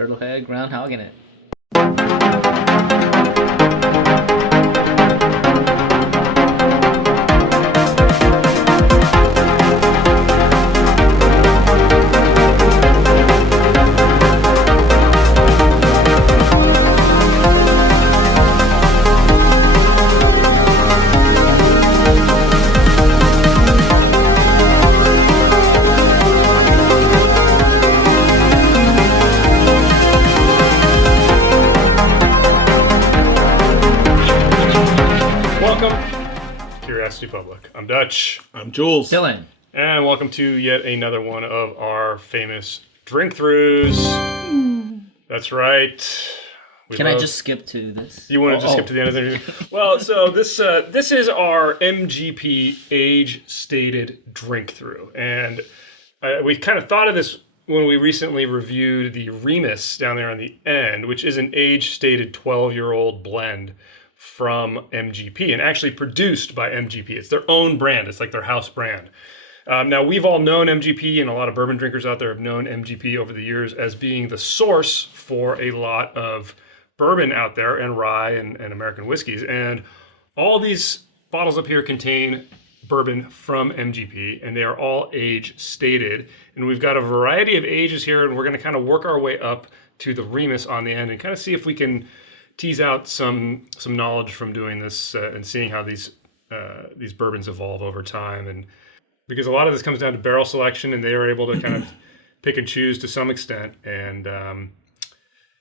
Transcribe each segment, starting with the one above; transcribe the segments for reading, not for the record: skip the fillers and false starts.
Turtlehead groundhogging it. Public. I'm Dutch. I'm Jules. Dylan. And welcome to yet another one of our famous Drink-Throughs. That's right. Can I just skip to this? You want to just skip to the end of the interview? Well, so this is our MGP age-stated Drink-Through. And we kind of thought of this when we recently reviewed the Remus down there on the end, which is an age-stated 12-year-old blend from MGP and actually produced by MGP. It's their own brand. It's like their house brand. Now, we've all known MGP, and a lot of bourbon drinkers out there have known MGP over the years as being the source for a lot of bourbon out there, and rye and American whiskeys. And all these bottles up here contain bourbon from MGP, and they are all age stated. And we've got a variety of ages here, and we're going to kind of work our way up to the Remus on the end and kind of see if we can tease out some knowledge from doing this and seeing how these bourbons evolve over time. And because a lot of this comes down to barrel selection, and they are able to kind of pick and choose to some extent. And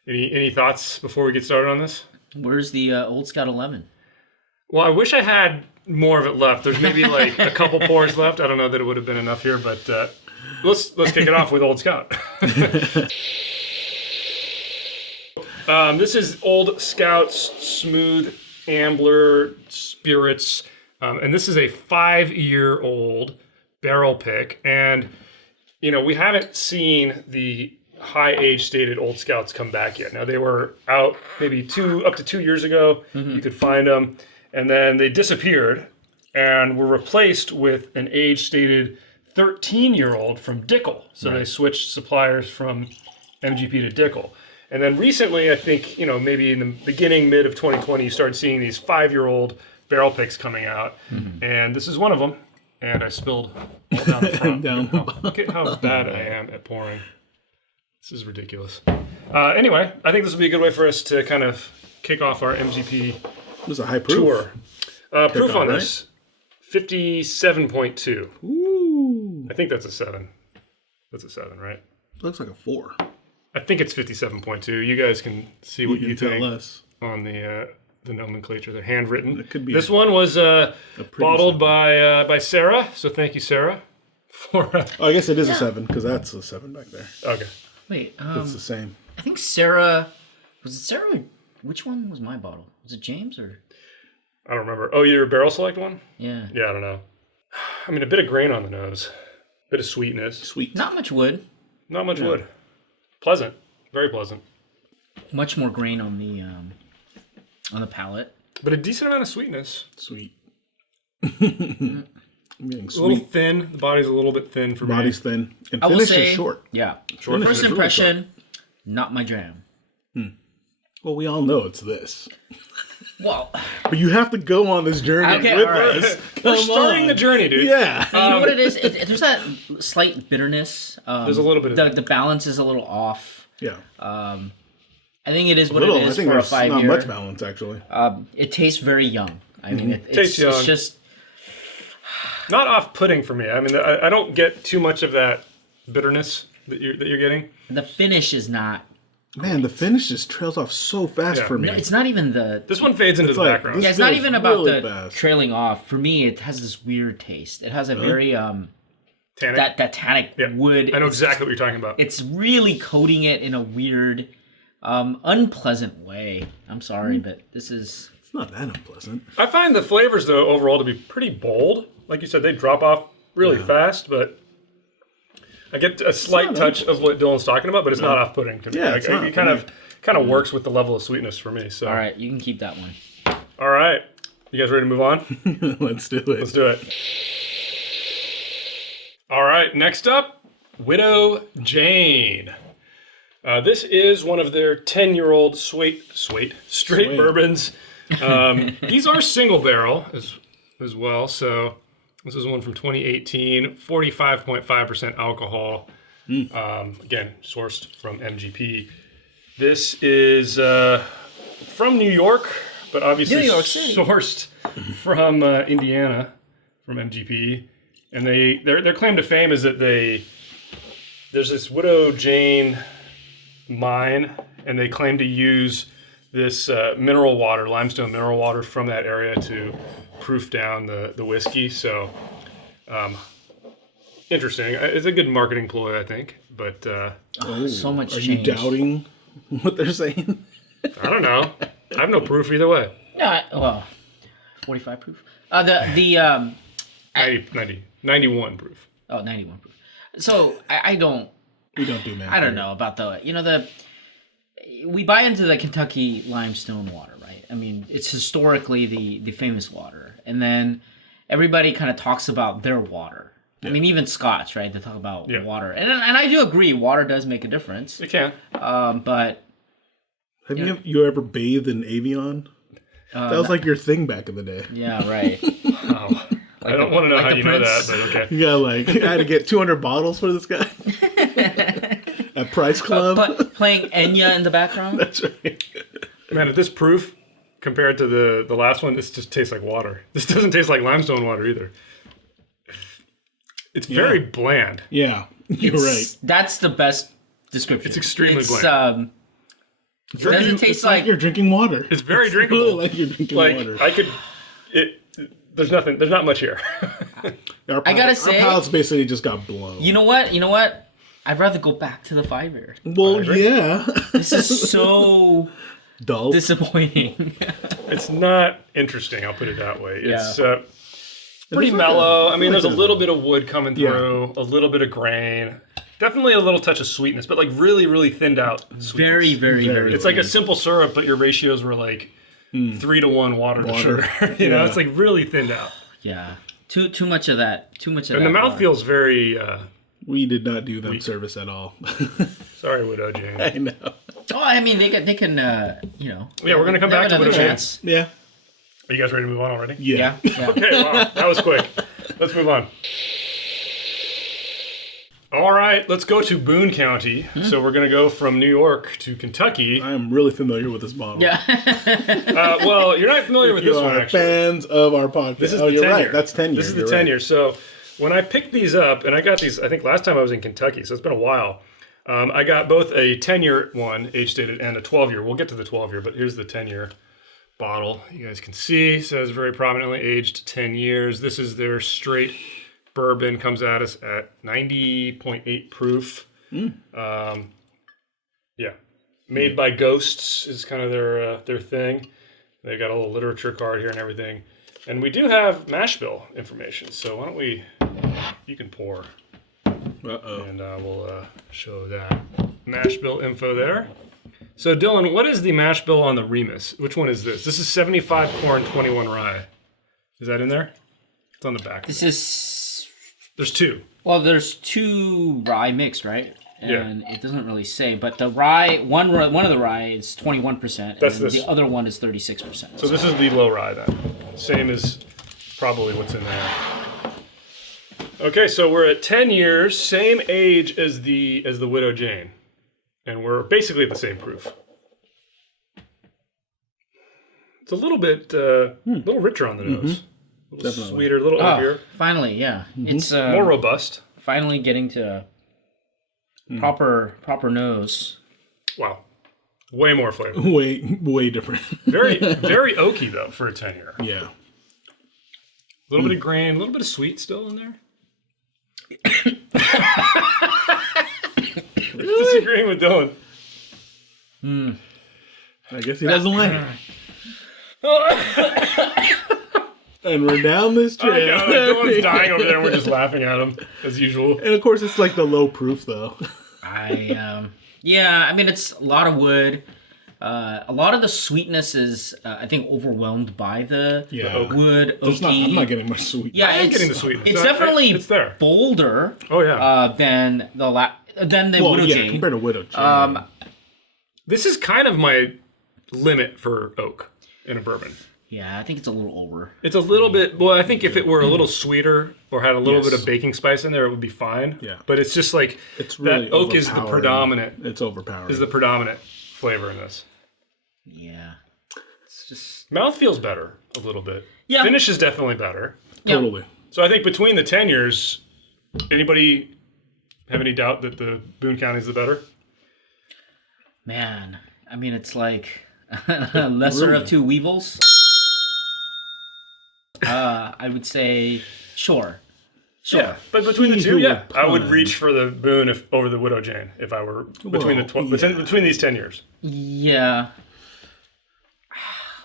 any thoughts before we get started on this? Where's the Old Scout 11? Well, I wish I had more of it left. There's maybe like a couple pours left. I don't know that it would have been enough here, but let's kick it off with Old Scout. This is Old Scout's Smooth Ambler Spirits, and this is a 5-year-old barrel pick. And, you know, we haven't seen the high age stated Old Scouts come back yet. Now, they were out maybe up to 2 years ago. Mm-hmm. You could find them, and then they disappeared and were replaced with an age stated 13-year-old from Dickel. So They switched suppliers from MGP to Dickel. And then recently, I think, you know, maybe in the beginning, mid of 2020, you started seeing these 5-year-old barrel picks coming out. Mm-hmm. And this is one of them. And I spilled all down the front. Look at how bad I am at pouring. This is ridiculous. Anyway, I think this will be a good way for us to kind of kick off our MGP This is a high proof. tour. Proof on this, 57.2. Ooh. I think that's a 7. That's a 7, right? Looks like a 4. I think it's 57.2. You guys can see what you think us on the nomenclature. They're handwritten. It could be. This one was bottled by Sarah. So thank you, Sarah. For I guess it is a 7 because that's a 7 back there. Okay. Wait, it's the same. I think Sarah was it Sarah? Which one was my bottle? Was it James or? I don't remember. Oh, your barrel select one? Yeah. Yeah, I don't know. I mean, a bit of grain on the nose, a bit of sweetness. Sweet. Not much wood. Not much wood. Pleasant. Very pleasant. Much more grain on the palate. But a decent amount of sweetness. Sweet. I'm getting sweet. A little thin. The body's a little bit thin for me. Body's thin. And I will finish say, is short. Yeah. Short. First Really impression, not my jam. Well, we all know it's this. Well, But you have to go on this journey with us. We're starting the journey, dude. Yeah. you know what it is? There's that slight bitterness. There's a little bit of the balance is a little off. Yeah. I think it is what Little. it I is think for a there's 5-year. not much balance, actually. It tastes very young. I mean, Tastes young. It's just not off-putting for me. I mean, I don't get too much of that bitterness that you're getting. the finish is not. Man, the finish just trails off so fast for me. No, it's not even the. This one fades into the like background. Yeah, it's not feels even about really the fast. trailing off. For me, it has this weird taste. It has a very Tannic. that tannic wood. I know exactly what you're talking about. It's really coating it in a weird, unpleasant way. I'm sorry, but this is. It's not that unpleasant. I find the flavors, though, overall to be pretty bold. Like you said, they drop off really fast, but I get a slight touch of what Dylan's talking about, but it's not off-putting to me. Yeah, Like, it's not it kind of works with the level of sweetness for me. So. All right, you can keep that one. All right. You guys ready to move on? Let's do it. Let's do it. All right, next up, Widow Jane. This is one of their 10-year-old straight bourbons. These are single barrel as well. So this is one from 2018, 45.5% alcohol. Again, sourced from MGP. This is from New York, but obviously New York City. Sourced from Indiana, from MGP. And their claim to fame is that there's this Widow Jane mine, and they claim to use this mineral water, limestone mineral water from that area to proof down the whiskey. So interesting. It's a good marketing ploy, I think. But so much Are change. you doubting what they're saying? I don't know. I have no proof either way. No, well, 45 proof. The 91 proof. 91 proof. So I don't. We don't do math. I don't know about we buy into the Kentucky limestone water, right? I mean, it's historically the famous water, and then everybody kind of talks about their water. I mean, even Scots, right? They talk about water, and I do agree, water does make a difference. It can. Have But you ever bathed in Avion? That was like your thing back in the day. yeah, right. Oh, I don't want to know how you know that, but okay. You got I had to get 200 bottles for this guy at Price Club. But playing Enya in the background. That's right. Man, at this proof compared to the last one, this just tastes like water. This doesn't taste like limestone water either. It's very bland. Yeah, you're right. That's the best description. It's extremely bland. It doesn't taste It's like you're drinking water. It's very drinkable. Like you're drinking Like water. there's not much here. I gotta say, our palates basically just got blown. You know what? I'd rather go back to the 5-year. Well, yeah. This is so Dull. disappointing. It's not interesting, I'll put it that way. It's pretty like mellow. I mean, there's a like little bit of wood coming through, a little bit of grain. Definitely a little touch of sweetness, but like really, really thinned out sweetness. Very, very, very. It's like a simple syrup, but your ratios were like 3-to-1 water to sugar. You know, it's like really thinned out. Yeah. Too much of that. Too much of And that. the mouth feels very... We did not do them service at all. Sorry, Widow Jane. I know. Oh, I mean, they can, Yeah, we're going to come back to Widow Jane. Yeah. Are you guys ready to move on already? Yeah. Okay, wow, that was quick. Let's move on. All right, let's go to Boone County. So we're going to go from New York to Kentucky. I am really familiar with this bottle. Yeah. Well, you're not familiar with You this one, are actually. fans of our podcast. This is oh, the you're 10 right. year. That's 10 years. This is the You're 10 right. years. So when I picked these up, and I got these, I think last time I was in Kentucky, so it's been a while. I got both a 10-year one, age dated, and a 12-year. We'll get to the 12-year, but here's the 10-year bottle. You guys can see, it says very prominently aged 10 years. This is their straight bourbon, comes at us at 90.8 proof. Yeah, made by Ghosts is kind of their thing. They got a little literature card here and everything, and we do have mash bill information. So why don't you can pour, and we'll show that mash bill info there. So Dylan, what is the mash bill on the Remus? Which one is this? This is 75 corn, 21 rye. Is that in there? It's on the back. There's two. Well, there's 2 rye mixed, right? And it doesn't really say, but the rye, one of the rye is 21%, and the other one is 36%. So this is the low rye then. Same as probably what's in there. Okay, so we're at 10 years, same age as the Widow Jane, and we're basically at the same proof. It's a little bit, little richer on the nose, a little sweeter, a little oakier. Finally, yeah, it's more robust. Finally getting to proper nose. Wow, way more flavor. Way different. Very very oaky though for a 10-year. Yeah. A little bit of grain, a little bit of sweet still in there. Disagreeing with Dylan. I guess he doesn't like it. And we're down this trail. Dylan's dying over there and we're just laughing at him, as usual. And of course, it's like the low proof, though. I mean, it's a lot of wood. A lot of the sweetness is, I think, overwhelmed by the wood, oaky. I'm not getting much sweet. Yeah, I'm getting the sweetness. It's definitely it's there. bolder. Oh, yeah. Than the than the Widow Jane. Compared to Widow Jane. This is kind of my limit for oak in a bourbon. Yeah, I think it's a little over. It's a little bit. Well, I think if it were a little sweeter or had a little bit of baking spice in there, it would be fine. Yeah. But it's just like it's really that oak is the predominant. It's overpowering. Is the predominant flavor in this. Yeah. It's just Mouth feels better a little bit. Yeah. Finish is definitely better. Totally. So I think between the tenures, anybody have any doubt that the Boone County is the better? Man, I mean, it's like lesser of two evils. I would say sure. Yeah, but between the two, I would reach for the Boone over the Widow Jane if I were between between these 10 years. Yeah.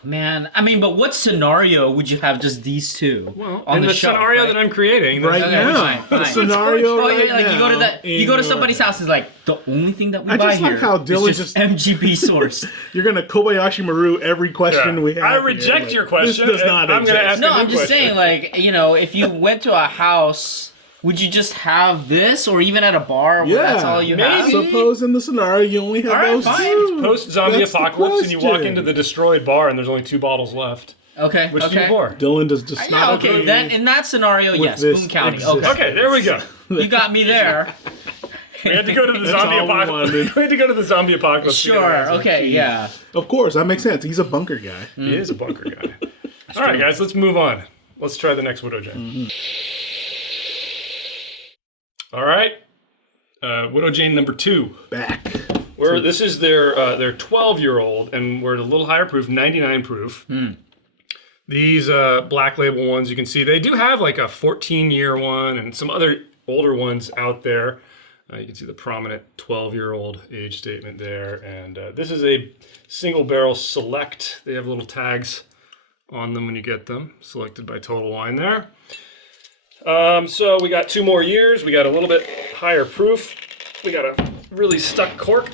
Man, I mean, but what scenario would you have just these two? Well, on in the shelf, scenario right? that I'm creating right now. Fine. The scenario Oh, right yeah, like now. you go to somebody's house and it's like the only thing that we I buy just like here how Dylan is just MGP sourced. You're gonna Kobayashi Maru every question we have. I reject your question. This does not I'm going to ask exist. No, a new I'm just question. saying, like, if you went to a house, would you just have this, or even at a bar where that's all you have? Suppose in the scenario you only have All right, those fine. two. Post-zombie That's the apocalypse, and you walk question. into the destroyed bar, and there's only 2 bottles left. Okay. Which do you pour? Dylan does just Yeah, not okay. agree. Then in that scenario, yes, this Boone County. exists. Okay, Okay, there we go. you got me there. We had to go to the That's zombie all we apocalypse. wanted. We had to go to the zombie apocalypse. to get an Sure. answer. Okay. Yeah. Of course, that makes sense. He's a bunker guy. He is a bunker guy. All right, guys, let's move on. Let's try the next Widow Jane. All right, Widow Jane number 2. Back. This is their 12-year-old, and we're at a little higher proof, 99 proof. These black label ones, you can see they do have like a 14-year one and some other older ones out there. You can see the prominent 12-year-old age statement there. And this is a single barrel select. They have little tags on them when you get them, selected by Total Wine there. So we got 2 more years. We got a little bit higher proof. We got a really stuck cork.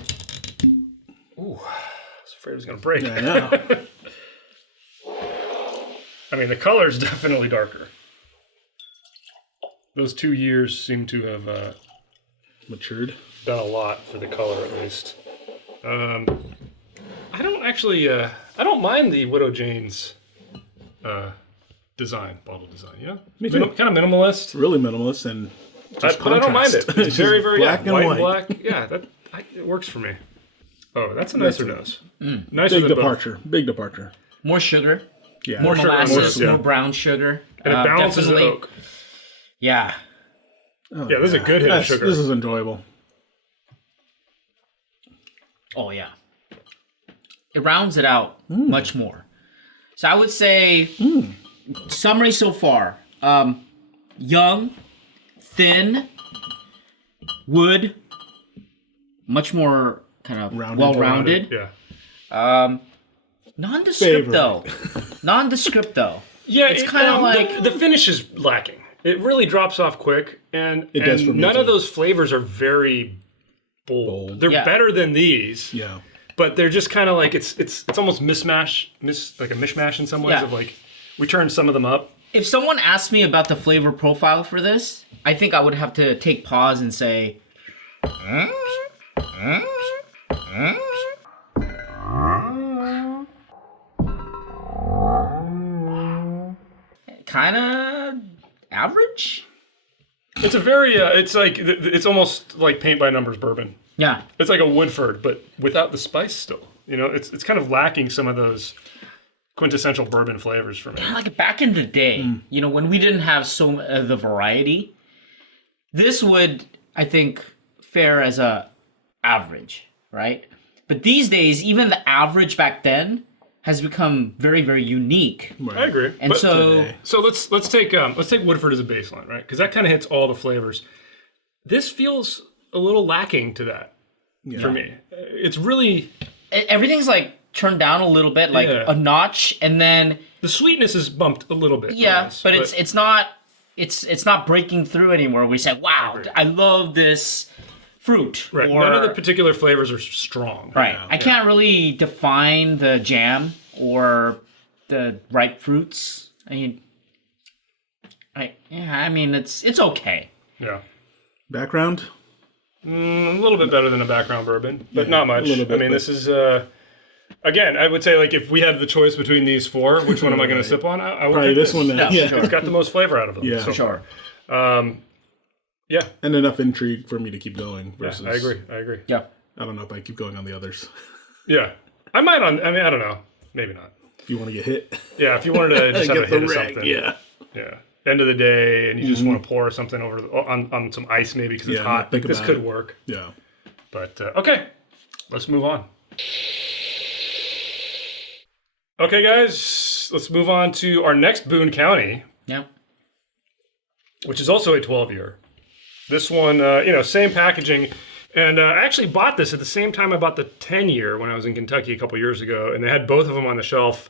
Ooh, I was afraid it was going to break. I know. I mean, the color is definitely darker. Those 2 years seem to have Matured. done a lot for the color, at least. I don't actually, I don't mind the Widow Jane's design, bottle design. You know, Me too. Kind of minimalist. Really minimalist and just But I don't mind it. contrast. It's very, very black and white white. black. Yeah, it works for me. Oh, that's a nicer nose. Nicer Big than both. departure. Big departure. More sugar. Yeah. More sugar, molasses. more- yeah. More brown sugar. And it balances the definitely- oak. Yeah. Oh, Yeah, this is a good hit of sugar. This is enjoyable. Oh yeah. It rounds it out much more. So I would say summary so far: young, thin, wood, much more kind of Rounded. well-rounded. Yeah. Nondescript Favorite. though. Nondescript though. Yeah, It's kinda like- the finish is lacking. It really drops off quick, and It does for me none too. of those flavors are very bold. They're Yeah. better than these, Yeah. but they're just kind of like it's almost like a mishmash in some ways Yeah. of like we turned some of them up. If someone asked me about the flavor profile for this, I think I would have to take pause and say, kind of average. It's a very it's almost like paint by numbers bourbon. Yeah. It's like a Woodford, but without the spice still. You know, it's kind of lacking some of those quintessential bourbon flavors for me. Like back in the day, when we didn't have the variety, this would, I think, fare as a average, right? But these days, even the average back then has become very, very unique. I agree. And But- so, So let's take Woodford as a baseline, right? Because that kind of hits all the flavors. This feels a little lacking to that for me. It's really everything's like turned down a little bit, like Yeah. a notch, and then the sweetness is bumped a little bit. yeah, on this, but it's not breaking through anymore. We say, wow, I love this fruit. right. Or, None of the particular flavors are strong. right. I can't really define the jam or the ripe fruits. I mean, it's okay. Yeah. Background. A little bit better than a background bourbon, but not much. a little bit, I mean, this is again. I would say like if we had the choice between these four, which one am I going to sip on? I would Probably pick this one. Then. Yeah, Yeah, sure. It's got the most flavor out of them. Yeah. so For sure. far. Yeah, and enough intrigue for me to keep going. Versus, I agree. Yeah. I don't know if I keep going on the others. Yeah, I might I don't know. Maybe not. If you want to get hit, Yeah, if you wanted to just have a get hit the of rag. something. Yeah. Yeah. End of the day, and you just want to pour something over on some ice maybe because it's Yeah, hot. think This about could it. work. Yeah. But okay, let's move on. Okay, guys, let's move on to our next Boone County, Yeah. which is also a 12-year. This one, same packaging. And I actually bought this at the same time I bought the 10-year when I was in Kentucky a couple years ago. And they had both of them on the shelf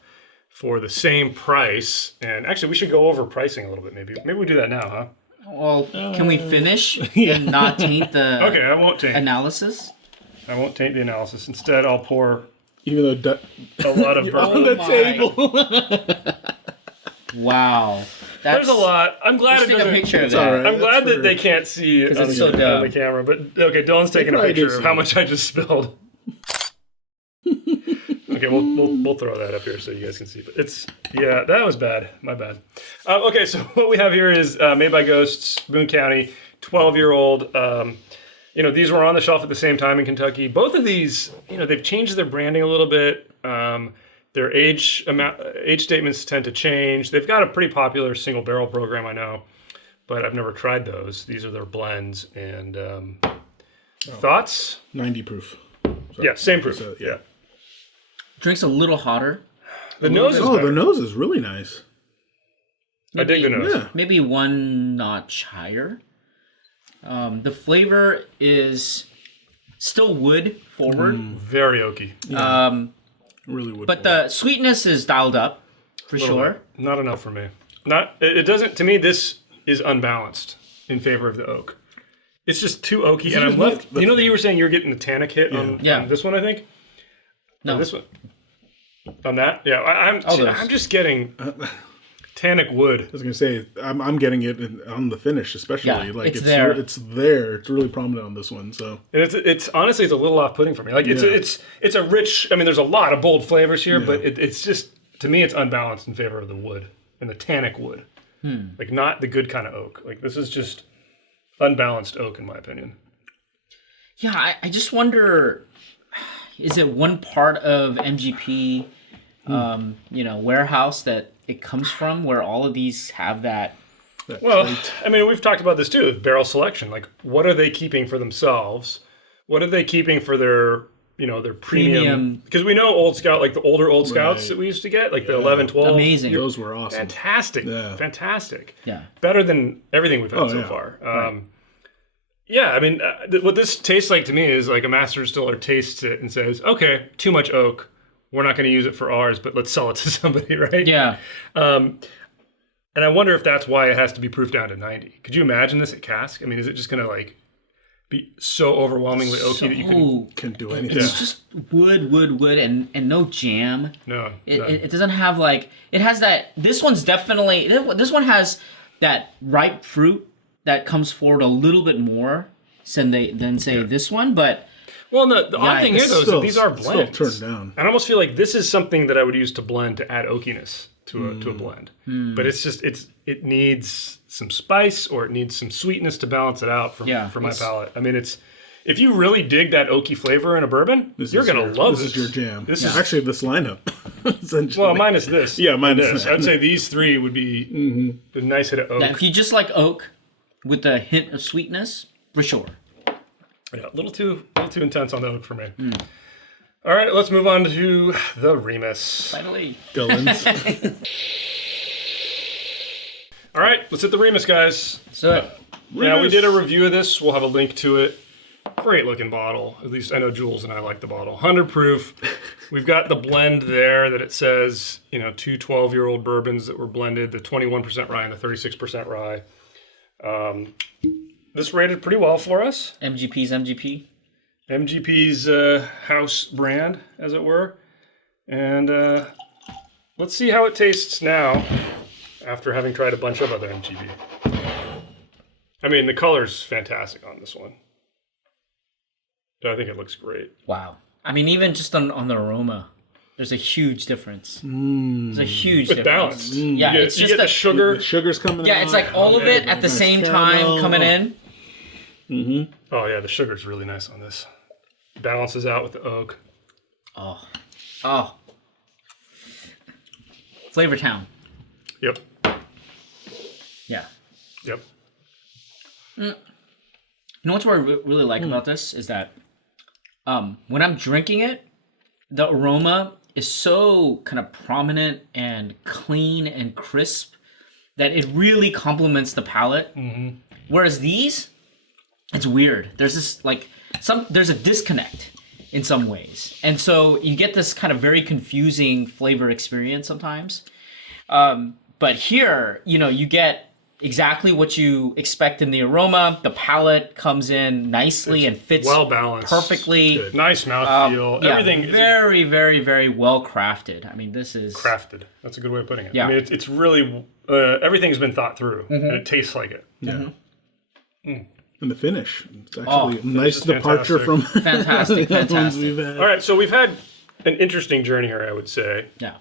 for the same price. And actually, we should go over pricing a little bit maybe. Maybe we do that now, huh? Well, can we finish and not taint the Okay, I won't taint. analysis? I won't taint the analysis. Instead, I'll pour Even though a lot of on bourbon. the my. table. Wow. There's a lot. I'm glad Let's it take a doesn't. picture of It's that. all right. I'm glad That's that they can't see it on, it's so on dumb. the camera. But okay, Dylan's taking a probably do picture of see how it. much I just spilled. Okay, we'll throw that up here so you guys can see. But that was bad. My bad. Okay, so what we have here is Made by Ghosts, Boone County, 12-year-old. These were on the shelf at the same time in Kentucky. Both of these, they've changed their branding a little bit. Their age statements tend to change. They've got a pretty popular single barrel program, I know, but I've never tried those. These are their blends. And thoughts? 90 proof. So, Yeah, same proof. so, yeah. Drink's a little hotter. The nose is Oh, better. the nose is really nice. I dig the nose. Yeah. Maybe one notch higher. The flavor is still wood forward, Very oaky. Really would. but the sweetness is dialed up for sure. Not enough for me. It doesn't, to me, this is unbalanced in favor of the oak. It's just too oaky, and I'm left. You know that you were saying you were getting the tannic hit on this one, I think? No, This one? On that? Yeah, I'm just getting tannic wood. I was gonna say I'm getting it on the finish, especially Yeah, like it's there. It's there. It's really prominent on this one. So And it's honestly, it's a little off-putting for me. Like it's a rich. I mean, there's a lot of bold flavors here, but it's just, to me, it's unbalanced in favor of the wood and the tannic wood. Like not the good kind of oak. Like this is just unbalanced oak, in my opinion. yeah, I just wonder, is it one part of MGP, warehouse that it comes from, where all of these have that? Well, trait. I mean, we've talked about this too, with barrel selection. Like, what are they keeping for themselves? What are they keeping for their, their premium? Because we know Old Scout, like the older Old Scouts that we used to get, like the 11, 12. Amazing. those were awesome. Fantastic. Yeah. Fantastic. Yeah. Better than everything we've had so yeah. far. Yeah, I mean, what this tastes like to me is like a master distiller tastes it and says, okay, too much oak. We're not going to use it for ours, but let's sell it to somebody, right? Yeah. And I wonder if that's why it has to be proofed down to 90. Could you imagine this at cask? I mean, is it just going to like be so overwhelmingly oaky that you can? Can't do anything. It's just wood, and no jam. No. It doesn't have like, it has that. This one has that ripe fruit that comes forward a little bit more than this one, but. Well, the odd thing here though is that these are still blends. turned down. I almost feel like this is something that I would use to blend to add oakiness to a blend. But it's just it needs some spice or it needs some sweetness to balance it out for my palate. I mean, if you really dig that oaky flavor in a bourbon, you're gonna love this. This is your jam. This is actually this lineup. essentially. well, minus this. Yeah, minus this. that. I'd say these three would be a nice hit of oak. Now, if you just like oak with a hint of sweetness, for sure. Yeah, a little too intense on the oak for me. All right, let's move on to the Remus. Finally. Dylan's. All right, let's hit the Remus, guys. So, Now, we Remus. did a review of this. We'll have a link to it. Great looking bottle. At least I know Jules and I like the bottle. 100 proof. We've got the blend there that it says, two 12-year-old bourbons that were blended, the 21% rye and the 36% rye. This rated pretty well for us. MGP's MGP. MGP's house brand, as it were. And let's see how it tastes now after having tried a bunch of other MGP. I mean, the color's fantastic on this one. I think it looks great. Wow. I mean, even just on the aroma, there's a huge difference. There's a huge It's difference. balanced. Yeah, you it's get just the sugar. The sugar's coming out. Yeah, it's like all of it at the Nice same caramel. time coming in. Mm-hmm. Oh yeah, the sugar's really nice on this. Balances out with the oak. Oh. Flavor Town. Yep. Yeah. Yep. You know what I really like about this is that when I'm drinking it, the aroma is so kind of prominent and clean and crisp that it really complements the palate. Mm-hmm. Whereas these, it's weird. There's this there's a disconnect in some ways, and so you get this kind of very confusing flavor experience sometimes. But here, you get exactly what you expect in the aroma. The palate comes in nicely and fits well balanced, perfectly. Good. Nice mouthfeel. Yeah, Everything is very, very, very well crafted. I mean, this is crafted. That's a good way of putting it. Yeah. I mean, it's really everything's been thought through, and it tastes like it. Yeah. And the finish. It's actually a nice is departure fantastic. from fantastic, the ones fantastic. we've had. All right, so we've had an interesting journey here, I would say. Yeah.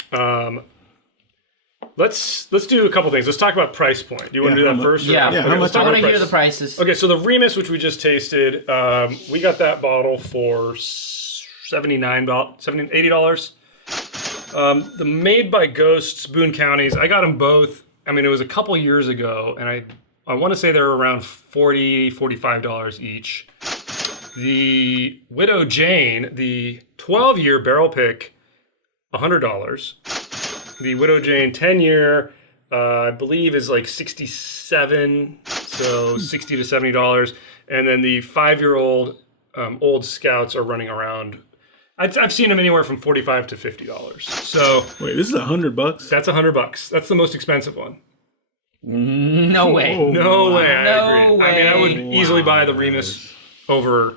Let's do a couple things. Let's talk about price point. Do you want to do that first? or- Yeah. Okay, how let's much talk I want about to hear price. the prices. Okay, so the Remus, which we just tasted, we got that bottle for $80. The Made by Ghosts Boone Counties, I got them both. I mean, it was a couple years ago, and I want to say they're around $40, $45 each. The Widow Jane, the 12-year barrel pick, $100. The Widow Jane 10-year, I believe, is like $67, so $60 to $70. And then the 5-year-old Old Scouts are running around. I've seen them anywhere from $45 to $50. So Wait, this is $100? that's $100. That's the most expensive one. No way. Oh, No way. I No agree. I mean, I would way. easily buy the Remus over.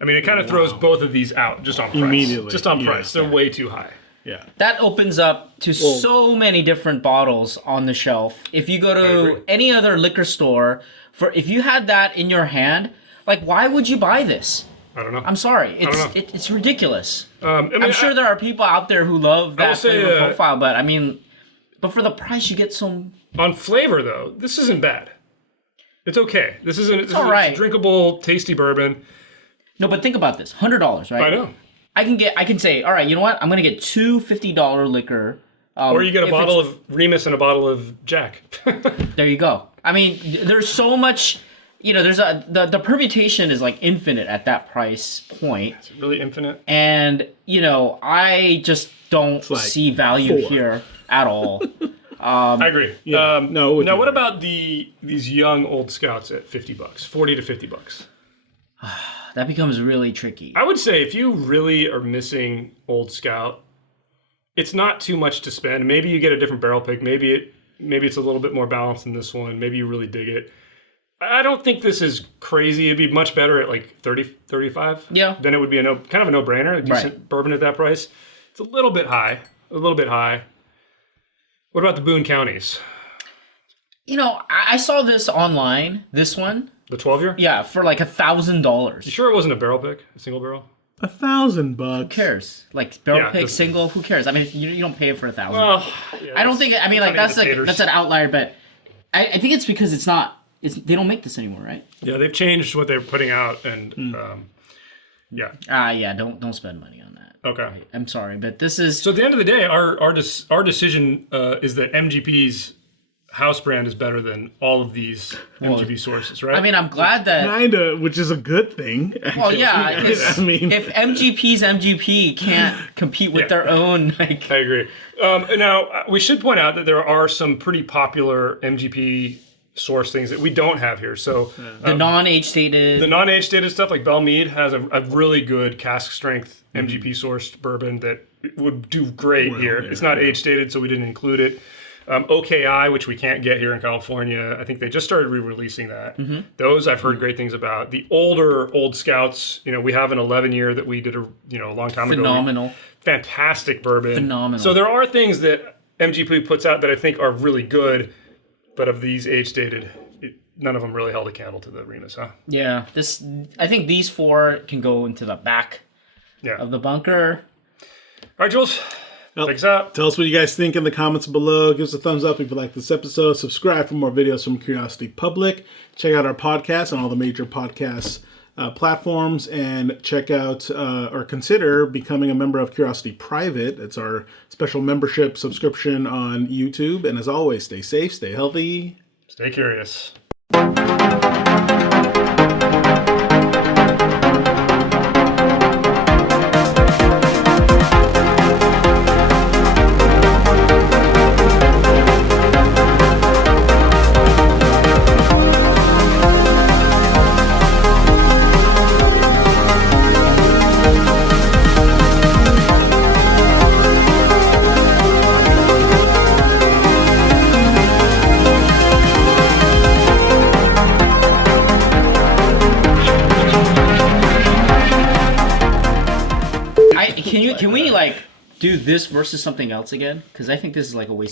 I mean, it kind of throws both of these out just on price. Immediately. Just on Yeah. price. They're way too high. Yeah. That opens up to so many different bottles on the shelf. If you go agree. to any other liquor store, if you had that in your hand, like, why would you buy this? I don't know. I'm sorry. don't know. It's ridiculous. I mean, I'm sure there are people out there who love that say, flavor profile, but for the price, you get some. On flavor, though, this isn't bad. It's okay. This is all it's right. a drinkable, tasty bourbon. No, but think about this: $100, right? I know. I can say, all right, you know what? I'm gonna get two $50 liquor. Or you get a if bottle it's- of Remus and a bottle of Jack. There you go. I mean, there's so much. There's the permutation is like infinite at that price point, Is it really infinite? and I just don't like see value 4. here at all. I agree. Yeah. No, now, what about these young Old Scouts at $50, $40 to $50? That becomes really tricky. I would say if you really are missing Old Scout, it's not too much to spend. Maybe you get a different barrel pick. Maybe it's a little bit more balanced than this one. Maybe you really dig it. I don't think this is crazy. It'd be much better at like 30, 35. Yeah. Then it would be kind of a no-brainer. A decent bourbon at that price. It's a little bit high. What about the Boone Counties? I saw this online. This one, The 12-year? yeah, for like $1,000. You sure it wasn't a barrel pick? A single barrel? $1,000. Who cares? Like barrel Yeah, pick, this- single. Who cares? I mean, you don't pay it for $1,000. Well, yeah, I don't think. I mean, like that's that's an outlier, but I think it's because it's not. They don't make this anymore, right? Yeah, they've changed what they're putting out, and yeah. Yeah. Don't spend money on that. Okay. I'm sorry, but this is. So at the end of the day, our decision is that MGP's house brand is better than all of these MGP sources, right? I mean, I'm glad that. Kinda, which is a good thing. Well, yeah. I mean, if MGP's MGP can't compete with their own, like. I agree. Now, we should point out that there are some pretty popular MGP source things that we don't have here. So The non-age stated. the non-age stated stuff, like Belle Meade, has a really good cask strength MGP sourced bourbon that would do great here. yeah, It's not age stated, so we didn't include it. OKI, which we can't get here in California, I think they just started re-releasing that. Those I've heard great things about. The older Old Scouts, we have an 11-year that we did a long time ago. Phenomenal. Fantastic bourbon. Phenomenal. So there are things that MGP puts out that I think are really good, but of these age stated, none of them really held a candle to the Remus, huh? Yeah, I think these 4 can go into the back of the bunker. All right, Jules. Well, take us out. Tell us what you guys think in the comments below. Give us a thumbs up if you like this episode. Subscribe for more videos from Curiosity Public. Check out our podcast on all the major podcast platforms, and check out or consider becoming a member of Curiosity Private. It's our special membership subscription on YouTube. And as always, stay safe, stay healthy. Stay curious. Can we like do this versus something else again? Because I think this is like a waste